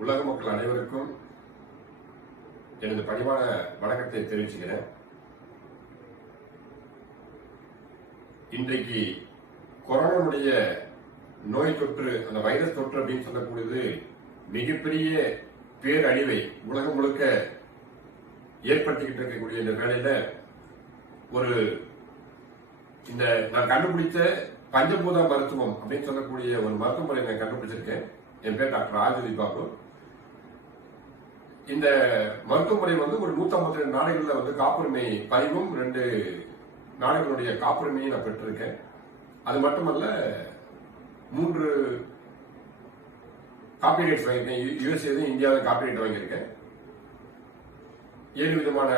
உலக மக்கள் அனைவருக்கும் எனது பணிவான வணக்கத்தை தெரிவிச்சுக்கிறேன். இன்றைக்கு கொரோனாவுடைய நோய் தொற்று, அந்த வைரஸ் தொற்று அப்படின்னு சொல்லக்கூடியது மிகப்பெரிய பேரழிவை உலகம் முழுக்க ஏற்படுத்திக்கிட்டு இருக்கக்கூடிய இந்த வேளையில இந்த நான் கண்டுபிடித்த பஞ்சபூத மருத்துவம் அப்படின்னு சொல்லக்கூடிய ஒரு மருத்துவ முறை நான் கண்டுபிடிச்சிருக்கேன். என் பேர் டாக்டர் ஆதிரி பாபு. இந்த மருத்துவ முறை ஒரு 152 நாடுகள்ல காப்புரிமை பதிவும் 2 நாடுகளுடைய காப்புரிமையை நான் பெற்றிருக்கேன். அது மட்டுமல்ல 3 காப்பிரைட்ஸ் வாங்கியிருக்கேன். யுஎஸ்ஏ இந்தியாவில் காப்பிரைட் வாங்கியிருக்கேன். 7 விதமான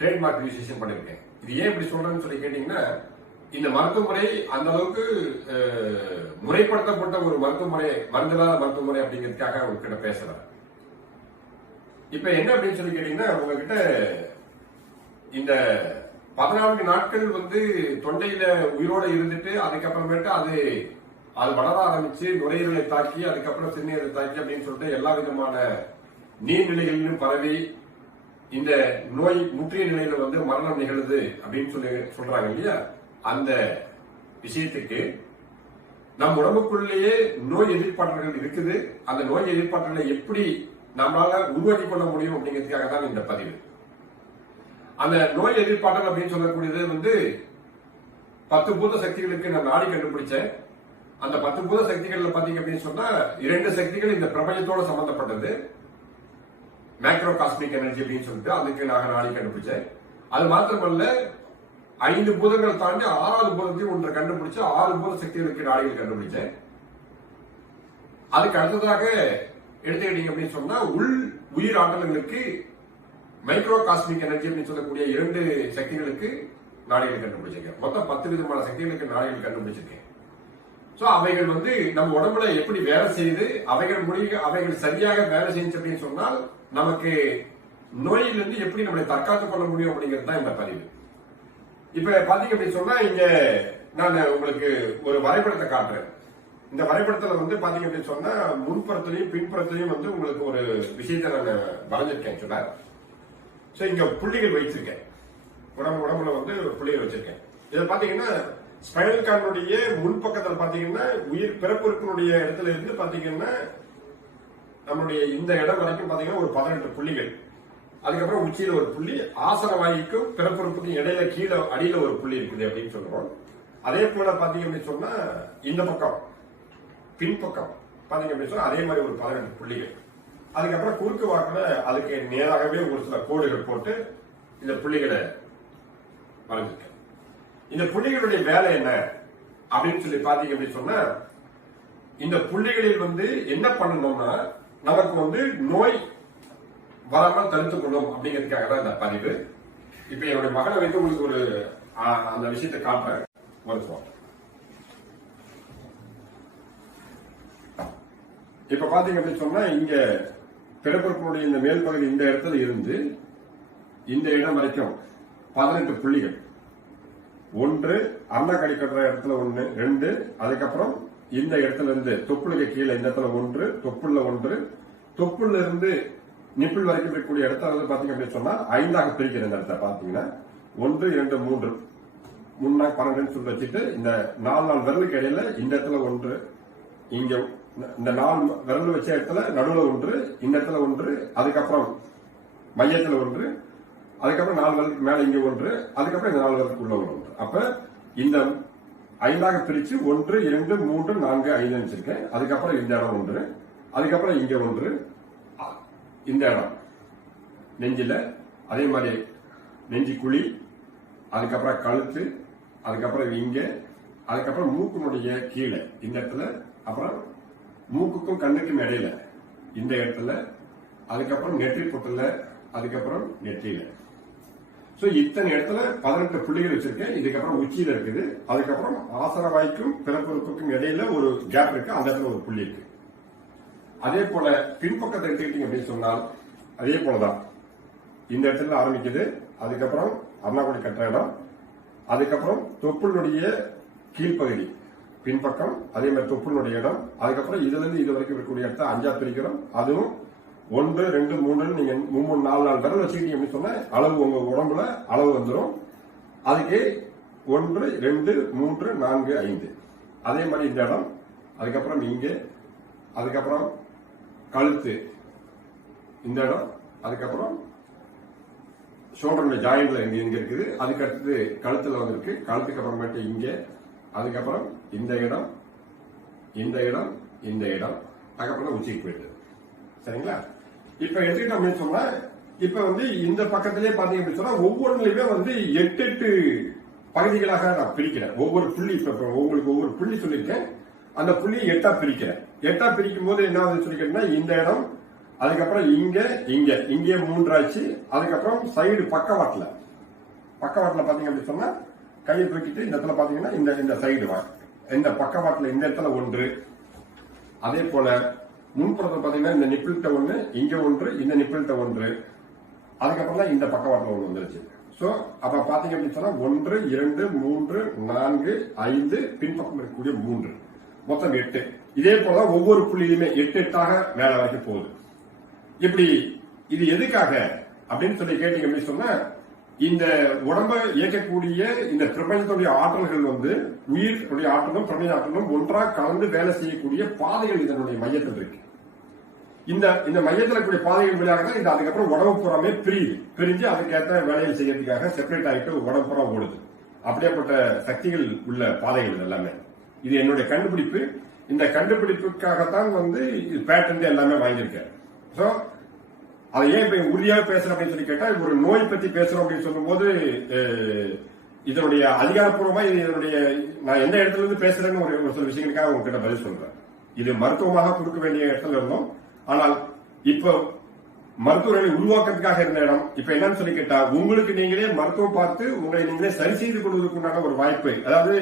ட்ரேட்மார்க் ரிஜிஸ்ட்ரேஷன் பண்ணியிருக்கேன். இது ஏன் இப்படி சொல்றேன்னு சொல்லி கேட்டீங்கன்னா, இந்த மருத்துவ முறை அந்த அளவுக்கு முறைப்படுத்தப்பட்ட ஒரு மருத்துவ முறை, மருந்தில்லாத மருத்துவ முறை அப்படிங்கிறதுக்காக உங்ககிட்ட பேசுறேன். இப்ப என்ன அப்படின்னு சொல்லி கேட்டீங்கன்னா, உங்ககிட்ட இந்த 14 நாட்கள் தொண்டையில உயிரோட இருந்துட்டு அதுக்கப்புறமேட்டு அது வளர ஆரம்பிச்சு நுரையீரலை தாக்கி அதுக்கப்புறம் சிறுநீரலை தாக்கி அப்படின்னு சொல்லிட்டு எல்லா விதமான நீர்நிலைகளிலும் பரவி இந்த நோய் முற்றிய நிலையில மரணம் நிகழுது அப்படின்னு சொல்றாங்க இல்லையா? அந்த விஷயத்துக்கு நம் உடம்புக்குள்ளேயே நோய் எதிர்ப்பாற்றல்கள் இருக்குது. அந்த நோய் எதிர்ப்பாற்றலை எப்படி நம்மளால உருவாக்கி கொள்ள முடியும் அப்படிங்கிறதுக்காக தான் இந்த பதிவு. அந்த நோய் எதிர்ப்பாற்றல் அப்படின்னு சொல்லக்கூடியது 10 பூத சக்திகளுக்கு நான் நாடி கண்டுபிடிச்சேன். அந்த 10 பூத சக்திகள்ல பாத்தீங்க அப்படின்னு சொன்னா 2 சக்திகள் இந்த பிரபஞ்சத்தோட சம்பந்தப்பட்டது. மேக்ரோ காஸ்மிக் எனர்ஜி அப்படின்னு சொல்லிட்டு அதுக்கு நாங்க நாடி கண்டுபிடிச்சேன். அது மாத்திரமல்ல 5 பூதங்கள் தாண்டி 6வது பூதத்தையும் ஒன்றை கண்டுபிடிச்சு 6 பூத சக்திகளுக்கு நாடிகள் கண்டுபிடிச்சேன். அதுக்கு அடுத்ததாக எடுத்துக்கிட்டீங்க அப்படின்னு சொன்னா உயிர் ஆற்றல்களுக்கு மைக்ரோ காஸ்மிக் எனர்ஜி அப்படின்னு சொல்லக்கூடிய 2 சக்திகளுக்கு நாடிகள் கண்டுபிடிச்சிருக்கேன். மொத்தம் 10 விதமான சக்திகளுக்கு நாடிகள் கண்டுபிடிச்சிருக்கேன். சோ அவைகள் நம்ம உடம்புல எப்படி வேலை செய்யுது, அவைகள் சரியாக வேலை செஞ்சு அப்படின்னு சொன்னால் நமக்கு நோயிலிருந்து எப்படி நம்மளை தற்காத்துக் கொள்ள முடியும் அப்படிங்கிறது தான் இந்த பதிவு. இப்ப பாத்தீங்க அப்படின்னு சொன்னா, இங்க நான் உங்களுக்கு ஒரு வரைபடத்தை காட்டுறேன். இந்த வரைபடத்துல பாத்தீங்க அப்படின்னு சொன்னா முன்புறத்திலையும் பின்புறத்திலையும் உங்களுக்கு ஒரு விஷயத்தை நான் வரைஞ்சிருக்கேன் சொல்ல. சோ இங்க புள்ளிகள் வச்சிருக்கேன். உடம்புல புள்ளிகள் வச்சிருக்கேன். இதை பாத்தீங்கன்னா ஸ்பைனல் கார்டுடைய முன்பக்கத்துல பாத்தீங்கன்னா பிறப்புறுப்பினுடைய இடத்துல இருந்து பாத்தீங்கன்னா நம்மளுடைய இந்த இடம் வரைக்கும் பாத்தீங்கன்னா ஒரு 18 புள்ளிகள். அதுக்கப்புறம் உச்சியில ஒரு புள்ளி, ஆசன வாய்க்கும் பிறப்புறுப்புக்கும் இடையில கீழே அடியில ஒரு புள்ளி இருக்குது அப்படின்னு சொல்றோம். அதே போல பாத்தீங்க அப்படின்னு சொன்னா இந்த பக்கம் பின்பக்கம் பாத்தீங்க அப்படின்னு சொன்னா அதே மாதிரி ஒரு 18 புள்ளிகள். அதுக்கப்புறம் குறுக்கு வாக்குல அதுக்கு நேராகவே ஒரு சில கோடுகள் போட்டு இந்த புள்ளிகளை வரைஞ்சிருக்கேன். இந்த புள்ளிகளுடைய வேலை என்ன அப்படின்னு சொல்லி பாத்தீங்க அப்படின்னு சொன்னா, இந்த புள்ளிகளில் என்ன பண்ணணும்னா நமக்கு நோய் வராமல் தடுத்துக் கொள்ளும் அப்படிங்கிறதுக்காக தான் இந்த பதிவு. இப்ப என்னுடைய மகனை வைத்து உங்களுக்கு ஒரு அந்த விஷயத்தை காட்டுறேன். இப்ப பாத்தீங்க அப்படின்னு சொன்னா, இங்க பிறப்புறுப்பினுடைய இந்த மேல் பகுதி இந்த இடத்துல இருந்து இந்த இடம் வரைக்கும் 18 புள்ளிகள். 1 அன்னக்கடி கட்டுற இடத்துல 1, 2, அதுக்கப்புறம் இந்த இடத்துல இருந்து தொப்புளுக்கு கீழே இந்த இடத்துல 1, தொப்புள்ள 1, தொப்புள்ள இருந்து நிப்பிள் வரைக்கும் இருக்கக்கூடிய இடத்துல பாத்தீங்க அப்படின்னு சொன்னா 5ஆக பிரிக்கிற இந்த இடத்த பாத்தீங்கன்னா 1, 2, 3 3 12 சொல்லி வச்சுட்டு இந்த 4 விரலுக்கு இடையில இந்த இடத்துல 1, இங்க இந்த 4 விரல் வச்ச இடத்துல நடுவுல 1, இந்த இடத்துல 1, அதுக்கப்புறம் மையத்துல 1, அதுக்கப்புறம் 4 விரலுக்கு மேல இங்க 1, அதுக்கப்புறம் இந்த 4 விரலுக்கு உள்ள 1. அப்ப இந்த 5ஆக பிரிச்சு 1, 2, 3, 4, 5 வச்சிருக்கேன். அதுக்கப்புறம் இந்த இடம் 1, அதுக்கப்புறம் இங்க 1, இந்த இடம் நெஞ்சில, அதே மாதிரி நெஞ்சு குழி, அதுக்கப்புறம் கழுத்து, அதுக்கப்புறம் இங்க, அதுக்கப்புறம் மூக்குனுடைய கீழே இந்த இடத்துல, அப்புறம் மூக்குக்கும் கண்ணுக்கும் இடையில இந்த இடத்துல, அதுக்கப்புறம் நெற்றி பொட்டுல, அதுக்கப்புறம் நெற்றியில. சோ இத்தனை இடத்துல 18 புள்ளிகள் வச்சிருக்கேன். இதுக்கப்புறம் உச்சியில இருக்குது. அதுக்கப்புறம் ஆசன வாய்க்கும் பிறப்புறுப்புக்கும் இடையில ஒரு கேப் இருக்கு. அந்த இடத்துல ஒரு புள்ளி இருக்கு. அதே போல பின்பக்கத்தை எடுத்துக்கிட்டீங்க அப்படின்னு சொன்னால் அதே போலதான் இந்த இடத்துல ஆரம்பிக்குது. அதுக்கப்புறம் அண்ணாக்குடி கட்டுற இடம், அதுக்கப்புறம் தொப்புளுடைய கீழ்ப்பகுதி பின்பக்கம், அதே மாதிரி தொப்புனுடைய இடம், அதுக்கப்புறம் இதுல இருந்து இது வரைக்கும் இருக்கக்கூடிய இடத்த 5ஆ பிரிக்கிறோம். அதுவும் 1, 2, 3 நீங்க 3, 4 விரல் வச்சுக்கிட்டீங்க அப்படின்னு சொன்னா அளவு உங்க உடம்புல அளவு வந்துடும். அதுக்கு 1, 2, 3, 4, 5. அதே மாதிரி இந்த இடம், அதுக்கப்புறம் இங்கே, அதுக்கப்புறம் கழுத்து இந்த இடம், அதுக்கப்புறம் ஷோல்டர் ஜாயிண்ட்ல இங்க இருக்குது, அதுக்கு அடுத்தது கழுத்துல இருக்கு, கழுத்துக்கு அப்புறமேட்டு இங்க, அதுக்கப்புறம் இந்த இடம், இந்த இடம், இந்த இடம், அதுக்கப்புறம் உச்சிக்கு போயிட்டு. சரிங்களா? இப்ப எடுத்துக்கிட்டோம் அப்படின்னு சொன்னா, இப்ப இந்த பக்கத்திலேயே பாத்தீங்க அப்படின்னு சொன்னா ஒவ்வொன்றுலயுமே 8 பகுதிகளாக நான் பிரிக்கிறேன். ஒவ்வொரு புள்ளி, இப்ப உங்களுக்கு ஒவ்வொரு புள்ளி சொல்லியிருக்கேன், அந்த புள்ளியை 8ஆ பிரிக்கிறேன். 8ஆ பிரிக்கும் போது என்ன ஆகுதுன்னு சொல்லி கேட்டீங்கன்னா, இந்த இடம், அதுக்கப்புறம் இங்க, இங்கே 3 ஆச்சு. அதுக்கப்புறம் சைடு பக்கவாட்டுல பாத்தீங்க அப்படின்னு சொன்னா கையை தூக்கிட்டு இந்த இடத்துல பாத்தீங்கன்னா இந்த சைடு இந்த பக்கவாட்டுல இந்த இடத்துல 1. அதே போல முன்புறத்துல பாத்தீங்கன்னா இந்த நிப்பிள்கிட்ட 1, இங்க 1, இந்த நிப்பிள்கிட்ட 1. அதுக்கப்புறம் தான் இந்த பக்கவாட்டுல 1 வந்துருச்சு. சோ அப்ப பாத்தீங்க அப்படின்னு சொன்னா 1, 2, 3, 4, 5 பின்பக்கம் இருக்கக்கூடிய 3, மொத்தம் 8. இதே போல ஒவ்வொரு புள்ளியிலுமே 8 மேல வரைக்கும் போகுது. இப்படி இது எதுக்காக அப்படின்னு சொல்லி கேட்டீங்க அப்படின்னு சொன்னா, இந்த உடம்ப இயக்கக்கூடிய இந்த பிரபஞ்சத்துடைய ஆற்றல்கள் உயிர்களுடைய ஆற்றலும் பிரபஞ்ச ஆற்றலும் ஒன்றாக கலந்து வேலை செய்யக்கூடிய பாதைகள் இதனுடைய மையத்தில் இருக்கு. இந்த மையத்தில் இருக்கக்கூடிய பாதைகள் வழியாக தான் இது அதுக்கப்புறம் உடம்பு புறாமே பிரிஞ்சு அதுக்கேற்ற வேலையை செய்யறதுக்காக செப்பரேட் ஆகிட்டு உடம்பு புறா ஓடுது. அப்படியேப்பட்ட சக்திகள் உள்ள பாதைகள் எல்லாமே. இது என்னுடைய கண்டுபிடிப்பு. இந்த கண்டுபிடிப்புக்காகத்தான் பேட்டன்ட் எல்லாமே வாங்கியிருக்கேன். சோ அதை ஏன் இப்ப உறுதியாக பேசுறேன் அப்படின்னு சொல்லி கேட்டா, ஒரு நோய் பத்தி பேசுறோம் அப்படின்னு சொல்லும் போது இதனுடைய அதிகாரப்பூர்வமா இதனுடைய நான் எந்த இடத்துல இருந்து பேசுறேன்னு ஒரு சில விஷயங்களுக்காக உங்ககிட்ட பதில் சொல்றேன். இது மருத்துவமாக கொடுக்க வேண்டிய இடத்துல இருந்தோம். ஆனால் இப்ப மருத்துவர்களை உருவாக்குறதுக்காக இருந்த இடம் இப்ப என்னன்னு சொல்லி கேட்டா, உங்களுக்கு நீங்களே மருத்துவம் பார்த்து உங்களை நீங்களே சரி செய்து கொள்வதற்குண்டான ஒரு வாய்ப்பை, அதாவது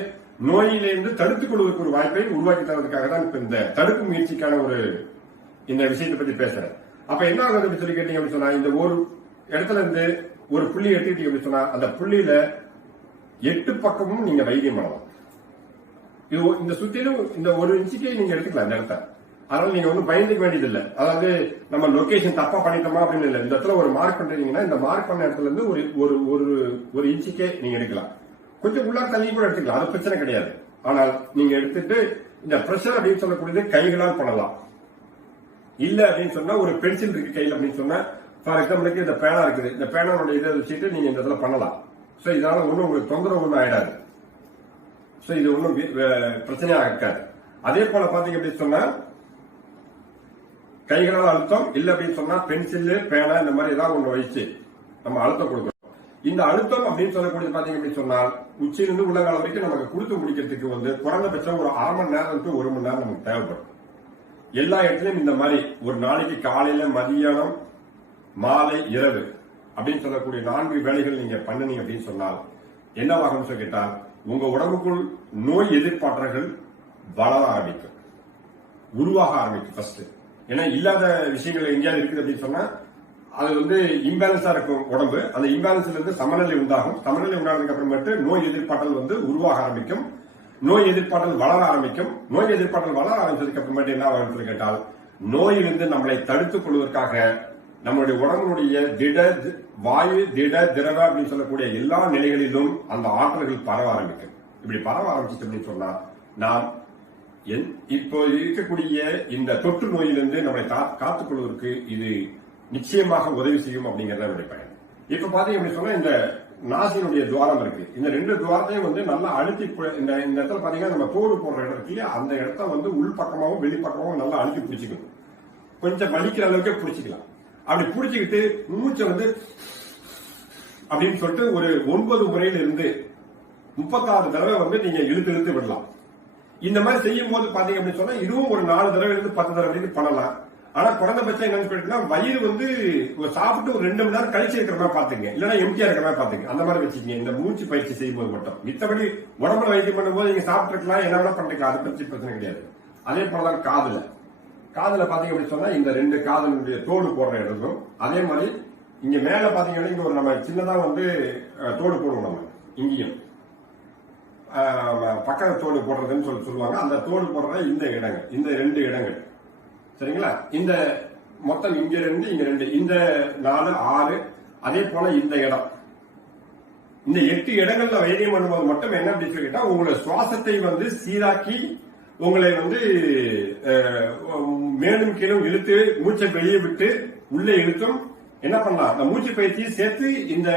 நோயிலிருந்து தடுத்துக் கொள்வதற்கு ஒரு வாய்ப்பை உருவாக்கி தரதுக்காக தான் இப்ப இந்த தடுப்பு முயற்சிக்கான இந்த விஷயத்தை பத்தி பேசுறேன். அப்ப என்ன ஆகுது சொல்லி கேட்டீங்க அப்படின்னு சொன்னா, இந்த ஒரு இடத்துல இருந்து ஒரு புள்ளி எடுத்துக்கிட்டீங்க அப்படின்னு சொன்னா அந்த புள்ளியில 8 பக்கமும் நீங்க வைத்தியம் பண்ணலாம். இது இந்த சுத்திலும் இந்த 1 இன்ச்சுக்கே நீங்க எடுத்துக்கலாம் இந்த இடத்த. அதனால நீங்க பயந்துக்க வேண்டியது இல்லை. அதாவது நம்ம லொகேஷன் தப்பா பண்ணிட்டோமா அப்படின்னு இல்லை. இந்த இடத்துல ஒரு மார்க் பண்றீங்கன்னா இந்த மார்க் பண்ண இடத்துல இருந்து ஒரு இன்ச்சுக்கே நீங்க எடுக்கலாம். கொஞ்சம் உள்ளார தள்ளி கூட எடுத்துக்கலாம், அது பிரச்சனை கிடையாது. ஆனால் நீங்க எடுத்துட்டு இந்த பிரஷர் அப்படின்னு சொல்லக்கூடியது கைகளால் பண்ணலாம். இல்ல அப்படின்னு சொன்னா ஒரு பென்சில் இருக்கு கையில் அப்படின்னு சொன்னா, ஃபார் எக்ஸாம்பிளுக்கு இந்த பேனா இருக்குது, இந்த பேனாவோட இதை வச்சுட்டு நீங்க இந்த இடத்துல பண்ணலாம். சோ இதனால உங்களுக்கு தொந்தரவு ஒன்றும் ஆயிடாது. சோ இது ஒன்றும் பிரச்சனையா இருக்காது. அதே போல பாத்தீங்க அப்படின்னு சொன்னா கைகளால் அழுத்தம், இல்ல அப்படின்னு சொன்னா பென்சில், பேனா இந்த மாதிரி ஏதாவது ஒன்று வச்சு நம்ம அழுத்தம் கொடுக்கணும். இந்த அழுத்தம் அப்படின்னு சொல்லக்கூடியது பாத்தீங்க அப்படின்னு சொன்னால் உச்சியிலிருந்து உள்ளங்கால வரைக்கும் நமக்கு கொடுத்து முடிக்கிறதுக்கு குறைந்தபட்சம் ஒரு 1/2 மணி நேரம் to 1 மணி நேரம் நமக்கு தேவைப்படும். எல்லா இடத்துலயும் இந்த மாதிரி ஒரு நாளைக்கு காலையில, மதியானம், மாலை, இரவு அப்படின்னு சொல்லக்கூடிய 4 வேலைகள் நீங்க பண்ணுனீங்க அப்படின்னு சொன்னால் என்னவாகும் கேட்டால், உங்க உடம்புக்குள் நோய் எதிர்ப்பாற்றல்கள் வளர ஆரம்பிக்கும், உருவாக ஆரம்பிக்கும். ஃபர்ஸ்ட் ஏன்னா இல்லாத விஷயங்கள் எங்கேயாவது இருக்குது அப்படின்னு சொன்னா அது இம்பேலன்ஸா இருக்கும் உடம்பு. அந்த இம்பேலன்ஸ்ல இருந்து சமநிலை உண்டாகும். சமநிலை உண்டானதுக்கு அப்புறமேட்டு நோய் எதிர்ப்பாற்றல் உருவாக ஆரம்பிக்கும். நோய் எதிர்ப்பாற்றல் வளர ஆரம்பிக்கும். நோய் எதிர்ப்பாற்றல் வளர ஆரம்பிச்சதுக்கு அப்புறமேட்டு என்ன ஆகும் கேட்டால், நோயிலிருந்து நம்மளை தடுத்துக் கொள்வதற்காக நம்மளுடைய உடம்புடைய வாயு, திரவ அப்படின்னு சொல்லக்கூடிய எல்லா நிலைகளிலும் அந்த ஆற்றல்கள் பரவ ஆரம்பிக்கும். இப்படி பரவ ஆரம்பிச்சு அப்படின்னு சொன்னா நாம் இப்போ இருக்கக்கூடிய இந்த தொற்று நோயிலிருந்து நம்மளை காத்துக் கொள்வதற்கு இது நிச்சயமாக உதவி செய்யும் அப்படிங்கறத என்னுடைய பயன். இப்ப பாத்தீங்க அப்படின்னு சொன்னா இந்த நாசினுடைய துவாரம் இருக்கு. இந்த 2 துவாரத்தையும் நல்லா அழுத்தி இந்த இடத்துல பாத்தீங்கன்னா நம்ம தோடு போடுற இடம் இருக்கு, அந்த இடத்த உள் பக்கமாவும் வெளிப்பக்கமாவும் நல்லா அழுத்தி பிடிச்சிக்கணும். கொஞ்சம் வலிக்கிற அளவுக்கு பிடிச்சிக்கலாம். அப்படி பிடிச்சிக்கிட்டு மூச்சை அப்படின்னு சொல்லிட்டு ஒரு 9 முறையில இருந்து 36 தடவை நீங்க இழுத்து விடலாம். இந்த மாதிரி செய்யும் போது பாத்தீங்க அப்படின்னு சொன்னா இதுவும் ஒரு 4 தடவை இருந்து 10 தடவை பண்ணலாம். ஆனா குறைந்தபட்சம் என்னன்னு சொல்லிட்டுனா வயிறு சாப்பிட்டு ஒரு 2 மணி நேரம் கழிச்சு இருக்கிற மாதிரி பாத்துங்க, இல்லன்னா எம்டியா இருக்கிற மாதிரி பாத்துங்க. அந்த மாதிரி வச்சுக்கீங்க இந்த மூச்சு பயிற்சி செய்யும் போது மட்டும். மித்தபடி உடம்புல வைத்தியம் பண்ணும்போது நீங்க சாப்பிட்டு இருக்கலாம், என்ன வேணா பண்ணிக்கலாம், அதை பற்றி பிரச்சனை கிடையாது. அதே போலதான் காதுல பாத்தீங்க அப்படின்னு சொன்னா இந்த 2 காதலுடைய தோடு போடுற இடத்தும், அதே மாதிரி இங்க மேல பாத்தீங்கன்னா இங்க ஒரு நம்ம சின்னதா தோடு போடுவோம் நம்ம இங்கேயும். பக்க தோடு போடுறதுன்னு சொல்லுவாங்க. அந்த தோடு போடுற இந்த இடங்கள், இந்த 2 இடங்கள் சரிங்களா. இந்த மொத்தம் இங்க 2 இந்த 4 6 அதே போல இந்த இடம், இந்த 8 இடங்கள்ல வைத்தியம் பண்ணும்போது மட்டும் என்ன அப்படின்னு சொல்லி கேட்டா உங்களோட சுவாசத்தை சீராக்கி உங்களை மேலும் கீழும் இழுத்து மூச்சை வெளியே விட்டு உள்ளே இழுத்தும் என்ன பண்ணலாம், அந்த மூச்சு பயிற்சியை சேர்த்து இந்த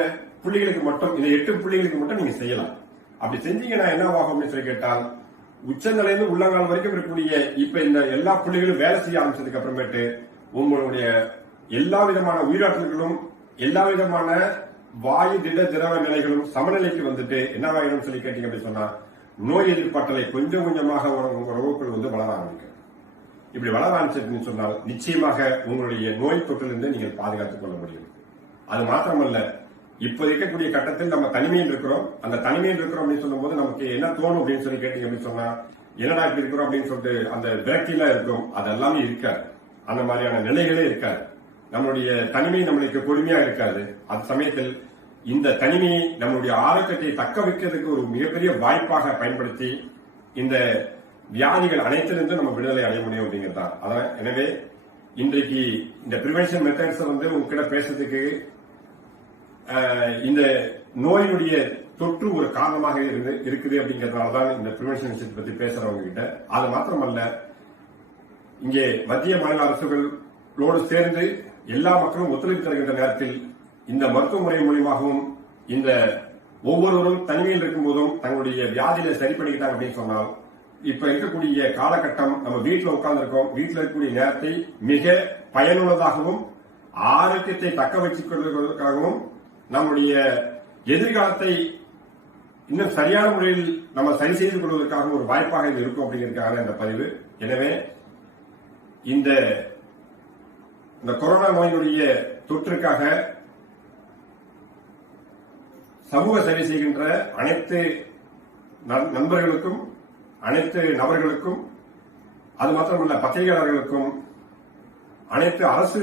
புள்ளிகளுக்கு மட்டும், இந்த 8 புள்ளிகளுக்கு மட்டும் நீங்க செய்யலாம். அப்படி செஞ்சீங்கன்னா என்ன ஆகும் அப்படின்னு சொல்லி கேட்டால் உச்சநிலையிலிருந்து உள்ளங்கால் வரைக்கும் இருக்கக்கூடிய இப்ப இந்த எல்லா புள்ளிகளும் வேலை செய்ய ஆரம்பிச்சதுக்கு அப்புறமேட்டு உங்களுடைய எல்லா விதமான உயிராற்றல்களும் எல்லா விதமான வாயு திட திரவ நிலைகளும் சமநிலைக்கு என்னவாயிடும் சொல்லி கேட்டீங்க அப்படின்னு சொன்னா நோய் எதிர்ப்பாற்றலை கொஞ்சம் கொஞ்சமாக உங்க உறவுகள் வளர ஆரம்பிக்கும். இப்படி வளர ஆரம்பிச்சிருக்குன்னு சொன்னால் நிச்சயமாக உங்களுடைய நோய் தொற்றிலிருந்து நீங்கள் பாதுகாத்துக் கொள்ள முடியும். அது மாத்திரமல்ல, இப்ப இருக்கக்கூடிய கட்டத்தில் நம்ம தனிமையில் இருக்கிறோம். அந்த தனிமையில் இருக்கிறோம் அப்படின்னு சொல்லும் போது நமக்கு என்ன தோணும் அப்படின்னு சொல்லி கேட்டீங்க அப்படின்னு சொன்னா என்னடா இப்படி இருக்கிறோம் அப்படின்னு சொல்லிட்டு அந்த விரக்தியெல்லாம் இருக்கும். அது எல்லாமே இருக்காது. அந்த மாதிரியான நிலைகளே இருக்காது. நம்மளுடைய தனிமை நம்மளுக்கு கொடுமையா இருக்காது. அந்த சமயத்தில் இந்த தனிமையை நம்மளுடைய ஆரோக்கியத்தை தக்க வைக்கிறதுக்கு ஒரு மிகப்பெரிய வாய்ப்பாக பயன்படுத்தி இந்த வியாதிகள் அனைத்திலிருந்து நம்ம விடுதலை அடைய முடியும் அப்படிங்கிறதா. அதான் எனவே இன்றைக்கு இந்த பிரிவென்ஷன் மெத்தட்ஸ் உங்ககிட்ட பேசுறதுக்கு இந்த நோயினுடைய தொற்று ஒரு காரணமாக இருக்குது அப்படிங்கறதுனாலதான் இந்த பிரிவென்ஷன் விஷயத்தை பத்தி பேசுறவங்க கிட்ட. அது மாத்திரமல்ல, இங்கே மத்திய மாநில அரசுகளோடு சேர்ந்து எல்லா மக்களும் ஒத்துழைப்பு தருகின்ற நேரத்தில் இந்த மருத்துவ முறை மூலியமாகவும் இந்த ஒவ்வொருவரும் தனிமையில் இருக்கும் போதும் தங்களுடைய வியாதியில சரி பண்ணிக்கிட்டாங்க அப்படின்னு சொன்னால் இப்ப இருக்கக்கூடிய காலகட்டம் நம்ம வீட்டில் உட்கார்ந்து இருக்கோம். வீட்டில் இருக்கக்கூடிய நேரத்தை மிக பயனுள்ளதாகவும் ஆரோக்கியத்தை தக்க வச்சுக் கொள்வதற்காகவும் நம்முடைய எதிர்காலத்தை இன்னும் சரியான முறையில் நம்ம சரி செய்து கொள்வதற்காக ஒரு வாய்ப்பாக இது இருக்கும் அப்படிங்கிறதுக்காக இந்த பதிவு. எனவே இந்த கொரோனா நோயினுடைய தொற்றுக்காக சமூக சேவை செய்கின்ற அனைத்து நண்பர்களுக்கும் அனைத்து நபர்களுக்கும் அது மாத்திரமல்ல பத்திரிகையாளர்களுக்கும் அனைத்து அரசு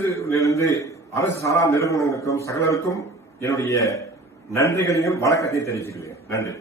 சாரா நிறுவனங்களுக்கும் சகலருக்கும் என்னுடைய நன்றிகளையும் வணக்கத்தை தெரிவித்துக்கிறேன். நன்றி.